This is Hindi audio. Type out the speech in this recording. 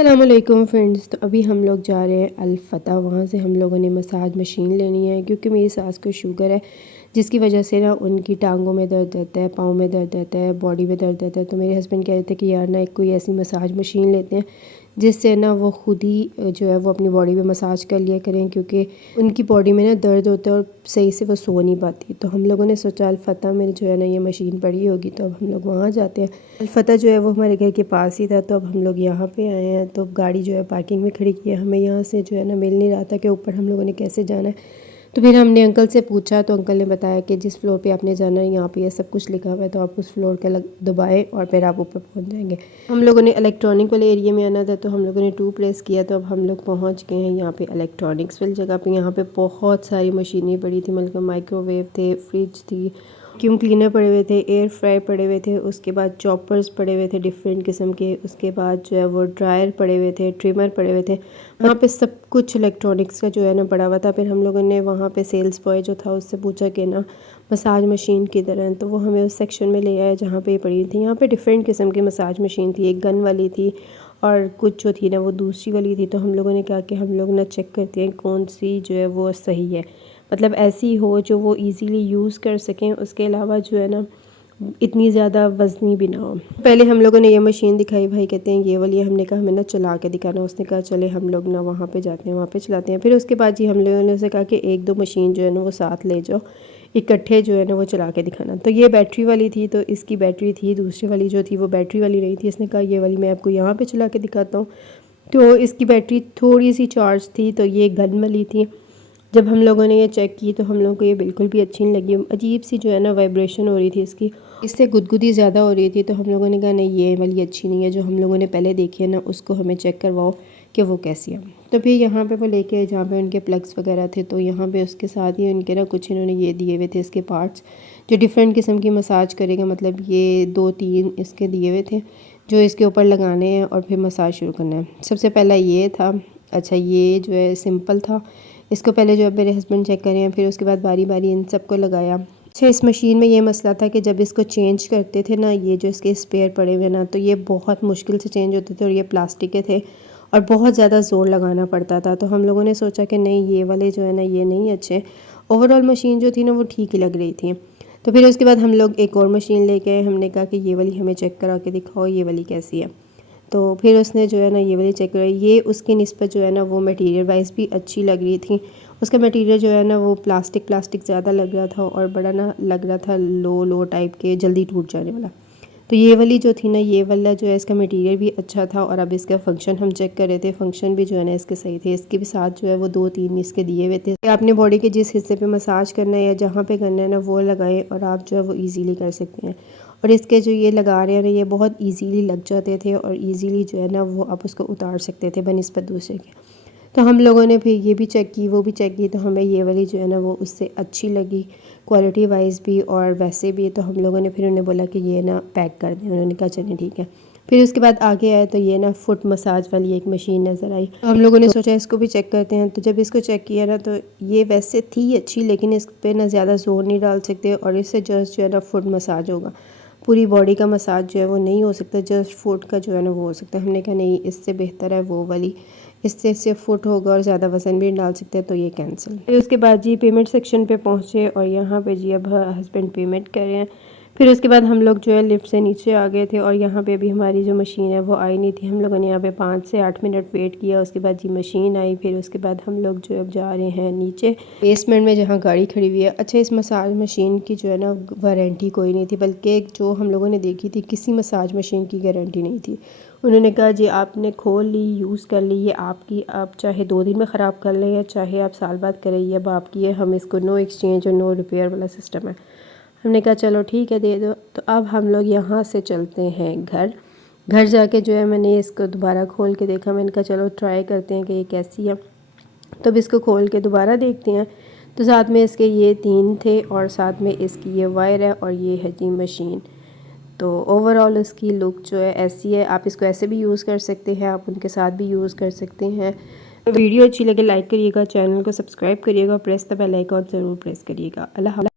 अस्सलामुअलैकुम फ्रेंड्स। तो अभी हम लोग जा रहे हैं अल-फतह। वहाँ से हम लोगों ने मसाज मशीन लेनी है क्योंकि मेरी सास को शुगर है, जिसकी वजह से ना उनकी टांगों में दर्द रहता है, पाँव में दर्द रहता है, बॉडी में दर्द रहता है। तो मेरे हस्बैंड कह रहे थे कि यार ना एक कोई ऐसी मसाज मशीन लेते हैं जिससे ना वो खुद ही जो है वो अपनी बॉडी पे मसाज कर लिया करें, क्योंकि उनकी बॉडी में ना दर्द होता है और सही से वो सो नहीं पाती। तो हम लोगों ने सोचा अल-फतह में जो है ना ये मशीन पड़ी होगी, तो अब हम लोग वहाँ जाते हैं। अल-फतह जो है वो हमारे घर के पास ही था, तो अब हम लोग यहाँ पे आए हैं। तो गाड़ी जो है पार्किंग में खड़ी की है। हमें यहाँ से जो है ना मिल नहीं रहा था कि ऊपर हम लोगों ने कैसे जाना है। तो फिर हमने अंकल से पूछा, तो अंकल ने बताया कि जिस फ्लोर पे आपने जाना है यहाँ पे ये सब कुछ लिखा हुआ है, तो आप उस फ्लोर के दबाएं और फिर आप ऊपर पहुँच जाएंगे। हम लोगों ने इलेक्ट्रॉनिक वाले एरिया में आना था, तो हम लोगों ने 2 प्रेस किया, तो अब हम लोग पहुँच गए हैं यहाँ पे इलेक्ट्रॉनिक्स वाली जगह पे। यहाँ पे बहुत सारी मशीनें पड़ी थी, मतलब माइक्रोवेव थे, फ्रिज थी, वैक्यूम क्लीनर पड़े हुए थे, एयर फ्रायर पड़े हुए थे, उसके बाद चॉपर्स पड़े हुए थे डिफरेंट किस्म के, उसके बाद जो है वो ड्रायर पड़े हुए थे, ट्रिमर पड़े हुए थे। वहाँ पे सब कुछ इलेक्ट्रॉनिक्स का जो है ना पड़ा हुआ था। फिर हम लोगों ने वहाँ पे सेल्स बॉय जो था उससे पूछा कि ना मसाज मशीन किधर है, तो वो हमें उस सेक्शन में ले आया जहाँ पे पड़ी थी। यहाँ पे डिफरेंट किस्म की मसाज मशीन थी, एक गन वाली थी और कुछ जो थी ना वो दूसरी वाली थी। तो हम लोगों ने कहा कि हम लोग ना चेक करते हैं कौन सी जो है वो सही है, मतलब ऐसी हो जो वो इजीली यूज़ कर सकें, उसके अलावा जो है ना इतनी ज़्यादा वज़नी भी ना हो। पहले हम लोगों ने ये मशीन दिखाई, भाई कहते हैं ये वाली। हमने कहा हमें ना चला के दिखाना। उसने कहा चले हम लोग ना वहाँ पे जाते हैं, वहाँ पे चलाते हैं। फिर उसके बाद जी हम लोगों ने उसे कहा कि 1-2 मशीन जो है ना वो साथ ले जाओ, इकट्ठे जो है ना वो चला के दिखाना। तो ये बैटरी वाली थी, तो इसकी बैटरी थी, दूसरी वाली जो थी वो बैटरी वाली नहीं थी। इसने कहा ये वाली मैं आपको यहाँ पर चला के दिखाता हूँ। तो इसकी बैटरी थोड़ी सी चार्ज थी, तो ये गन वाली थी। जब हम लोगों ने ये चेक की तो हम लोगों को ये बिल्कुल भी अच्छी नहीं लगी। अजीब सी जो है ना वाइब्रेशन हो रही थी इसकी, इससे गुदगुदी ज़्यादा हो रही थी। तो हम लोगों ने कहा नहीं ये वाली अच्छी नहीं है, जो हम लोगों ने पहले देखी है ना उसको हमें चेक करवाओ कि वो कैसी है। तो फिर यहाँ पे वो लेके जहाँ पे उनके प्लग्स वगैरह थे, तो यहाँ पे उसके साथ ही उनके ना कुछ इन्होंने ये दिए हुए थे इसके पार्ट्स, जो डिफरेंट किस्म की मसाज करेगा। मतलब ये 2-3 इसके दिए हुए थे जो इसके ऊपर लगाने हैं और फिर मसाज शुरू करना है। सबसे पहला ये था, अच्छा ये जो है सिंपल था, इसको पहले जो है मेरे हस्बैंड चेक करें हैं, फिर उसके बाद बारी बारी इन सबको लगाया। अच्छा इस मशीन में ये मसला था कि जब इसको चेंज करते थे ना, ये जो इसके स्पेयर पड़े हुए ना, तो ये बहुत मुश्किल से चेंज होते थे और ये प्लास्टिक के थे और बहुत ज़्यादा ज़ोर लगाना पड़ता था। तो हम लोगों ने सोचा कि नहीं ये वाले जो है ना ये नहीं अच्छे। ओवरऑल मशीन जो थी ना वो ठीक ही लग रही थी। तो फिर उसके बाद हम लोग एक और मशीन लेके आए। हमने कहा कि ये वाली हमें चेक करा के दिखाओ ये वाली कैसी है। तो फिर उसने जो है ना ये वाली चेक कराई। ये उसकी निस्बत जो है ना वो मटेरियल वाइज भी अच्छी लग रही थी। उसका मटेरियल जो है ना वो प्लास्टिक ज़्यादा लग रहा था और बड़ा ना लग रहा था लो टाइप के, जल्दी टूट जाने वाला। तो ये वाली जो थी ना, ये वाला जो है इसका मटेरियल भी अच्छा था। और अब इसका फंक्शन हम चेक कर रहे थे, फंक्शन भी जो है ना इसके सही थे। इसके भी साथ जो है वो 2-3 इसके दिए हुए थे। आपने बॉडी के जिस हिस्से पे मसाज करना है या जहाँ पे करना है ना वो लगाएं और आप जो है वो ईज़िली कर सकते हैं। और इसके जो ये लगा रहे हैं ना ये बहुत ईज़िली लग जाते थे और ईज़िली जो है ना वो आप उसको उतार सकते थे बनिस्बत दूसरे के। तो हम लोगों ने फिर ये भी चेक की, वो भी चेक की, तो हमें ये वाली जो है ना वो उससे अच्छी लगी क्वालिटी वाइज भी और वैसे भी। तो हम लोगों ने फिर उन्हें बोला कि ये ना पैक कर दें। उन्होंने कहा चलें ठीक है। फिर उसके बाद आगे आए तो ये ना फुट मसाज वाली एक मशीन नज़र आई। तो हम लोगों ने सोचा इसको भी चेक करते हैं। तो जब इसको चेक किया ना तो ये वैसे थी अच्छी, लेकिन इस पर ना ज़्यादा जोर नहीं डाल सकते और इससे जस्ट जो है ना फुट मसाज होगा, पूरी बॉडी का मसाज जो है वो नहीं हो सकता, जस्ट फुट का जो है ना वो हो सकता है। हमने कहा नहीं इससे बेहतर है वो वाली, इससे सिर्फ फुट होगा और ज़्यादा वज़न भी डाल सकते हैं, तो ये कैंसिल। फिर उसके बाद जी पेमेंट सेक्शन पे पहुँचे और यहाँ पे जी अब हस्बैंड पेमेंट कर रहे हैं। फिर उसके बाद हम लोग जो है लिफ्ट से नीचे आ गए थे और यहाँ पे अभी हमारी जो मशीन है वो आई नहीं थी। हम लोगों ने यहाँ पे 5 से 8 मिनट वेट किया, उसके बाद जी मशीन आई। फिर उसके बाद हम लोग जो अब जा रहे हैं नीचे बेसमेंट में जहाँ गाड़ी खड़ी हुई है। अच्छा इस मसाज मशीन की जो है ना वारंटी कोई नहीं थी, बल्कि जो हम लोगों ने देखी थी किसी मसाज मशीन की गारंटी नहीं थी। उन्होंने कहा जी आपने खोल ली, यूज़ कर ली, ये आपकी, आप चाहे 2 दिन में ख़राब कर लें या चाहे आप साल बाद करें, ये अब आपकी है। हम इसको नो एक्सचेंज और नो रिपेयर वाला सिस्टम है। हमने कहा चलो ठीक है दे दो। तो अब हम लोग यहाँ से चलते हैं घर जाके जो है मैंने इसको दोबारा खोल के देखा। मैंने कहा चलो ट्राई करते हैं कि ये कैसी है। तो अब इसको खोल के दोबारा देखते हैं। तो साथ में इसके ये 3 थे और साथ में इसकी ये वायर है और ये है जी मशीन। तो ओवरऑल इसकी लुक जो है ऐसी है। आप इसको ऐसे भी यूज़ कर सकते हैं, आप उनके साथ भी यूज़ कर सकते हैं। वीडियो अच्छी लगे लाइक करिएगा, चैनल को सब्सक्राइब करिएगा, प्रेस द बेल आइकन ज़रूर प्रेस करिएगा। अल्लाह।